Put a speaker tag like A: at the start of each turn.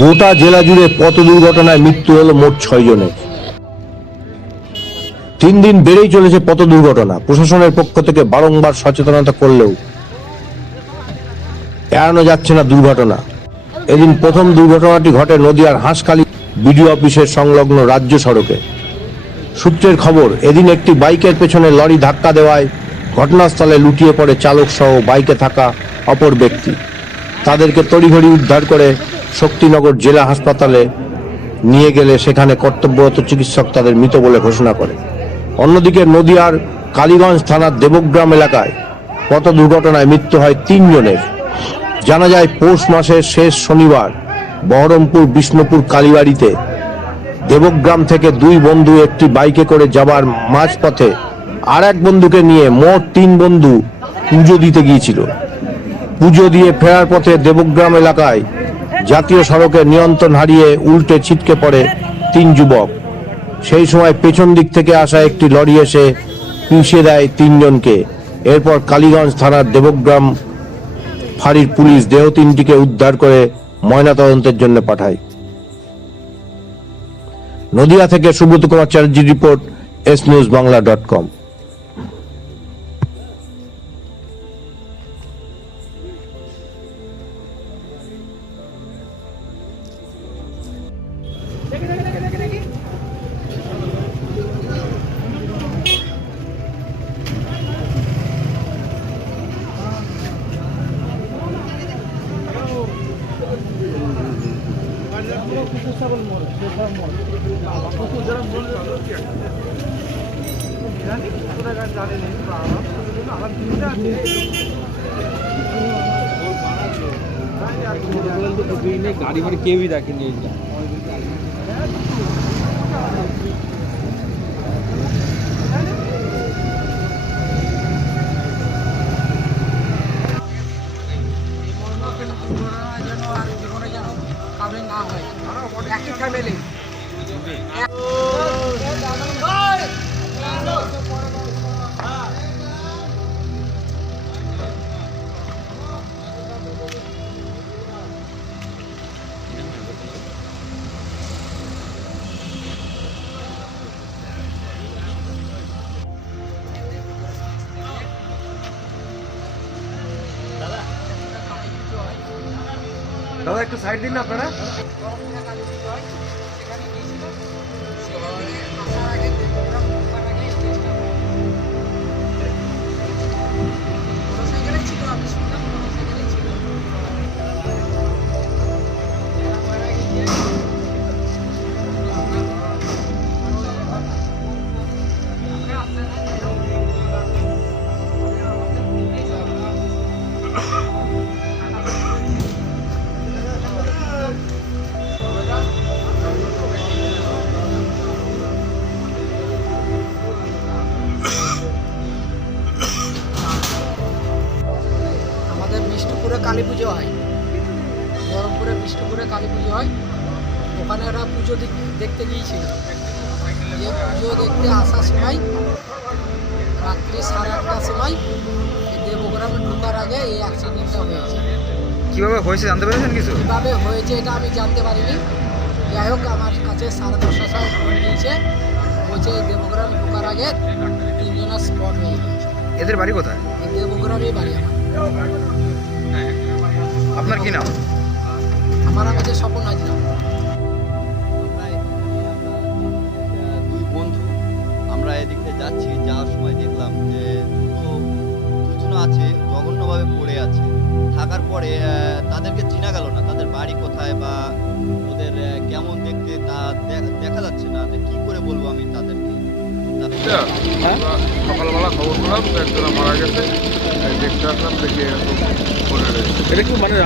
A: গোটা জেলা জুড়ে পথ দুর্ঘটনায় মৃত্যু হলো মোট ছয় জনের। তিন দিন বেড়েই চলেছে পথ দুর্ঘটনা। প্রশাসনের পক্ষ থেকে বারংবার সচেতনতা করলেও এড়ানো যাচ্ছে না দুর্ঘটনা। এদিন প্রথম দুর্ঘটনাটি ঘটে নদিয়ার হাঁসখালি বিডিও অফিসের সংলগ্ন রাজ্য সড়কে। সূত্রের খবর, এদিন একটি বাইকের পেছনে লরি ধাক্কা দেওয়ায় ঘটনাস্থলে লুটিয়ে পড়ে চালক সহ বাইকে থাকা অপর ব্যক্তি। তাদেরকে তড়িঘড়ি উদ্ধার করে শক্তিনগর জেলা হাসপাতালে নিয়ে গেলে সেখানে কর্তব্যরত চিকিৎসক তাদের মৃত বলে ঘোষণা করে। অন্যদিকে নদিয়ার কালীগঞ্জ থানার দেবগ্রাম এলাকায় পথ দুর্ঘটনায় মৃত্যু হয় তিনজনের। জানা যায়, পৌষ মাসের শেষ শনিবার বহরমপুর, বিষ্ণুপুর, কালীবাড়িতে দেবগ্রাম থেকে দুই বন্ধু একটি বাইকে করে যাবার মাঝপথে আর এক বন্ধুকে নিয়ে মোট তিন বন্ধু পুজো দিতে গিয়েছিল। পুজো দিয়ে ফেরার পথে দেবগ্রাম এলাকায় জাতীয় সড়কে নিয়ন্ত্রণ হারিয়ে উল্টে ছিটকে পড়ে তিন যুবক। সেই সময় পেছন দিক থেকে আসা একটি লরি এসে পিষে দেয় তিনজনকে। এরপর কালীগঞ্জ থানার দেবগ্রাম ফাঁড়ির পুলিশ দেহ তিনটিকে উদ্ধার করে ময়নাতদন্তের জন্য পাঠায়। নদিয়া থেকে Subrata Kumar Chatterjee report S news Bangla dot com
B: গাড়ি ফাড়ি কেউই দেখেনি
C: ข้า
B: দাদা একটু সাইড দিন না আপনারা।
C: আমাদের কালী পুজো হয়। বহরমপুরে বিষ্ণুপুরে কালী পুজো হয়। ওখানে ওরা পুজো দেখতে গিয়েছিল। যে পুজো দেখতে আসার সময় রাত্রি সাড়ে আটটার সময় দেবগ্রামে ঢোকার আগে এই অ্যাক্সিডেন্টটা হয়েছে।
B: কীভাবে হয়েছে জানতে পেরেছেন কিছু?
C: কীভাবে হয়েছে এটা আমি জানতে পারিনি। যাই হোক আমার কাছে সাড়ে দশটা সময় ফোন দিয়েছে। বলছে দেবগ্রাম ঢোকার আগে তিনজনের স্পট হয়ে গেছে।
B: এদের বাড়ি কোথায়?
C: দেবগ্রামই বাড়ি আমার।
B: আপনার কি নাম?
C: আমার কাছে স্বপন হাজরা
D: দুই বন্ধু আমরা এদিক থেকে যাচ্ছি যাওয়ার সময় দেখলাম যে দুটো দুজন আছে জঘন্যভাবে পড়ে আছে। থাকার পরে তাদেরকে চেনা গেল না তাদের বাড়ি কোথায় বা ওদের কেমন দেখতে তা দেখা যাচ্ছে না। তো কি করে বলব আমি? তাদেরকে তাদের-
B: হ্যাঁ?
E: সকালবেলা খবর পেলাম একজনা মারা গেছে দেখতে আসলাম দেখে পড়ে রয়েছে
B: এটা কি মানে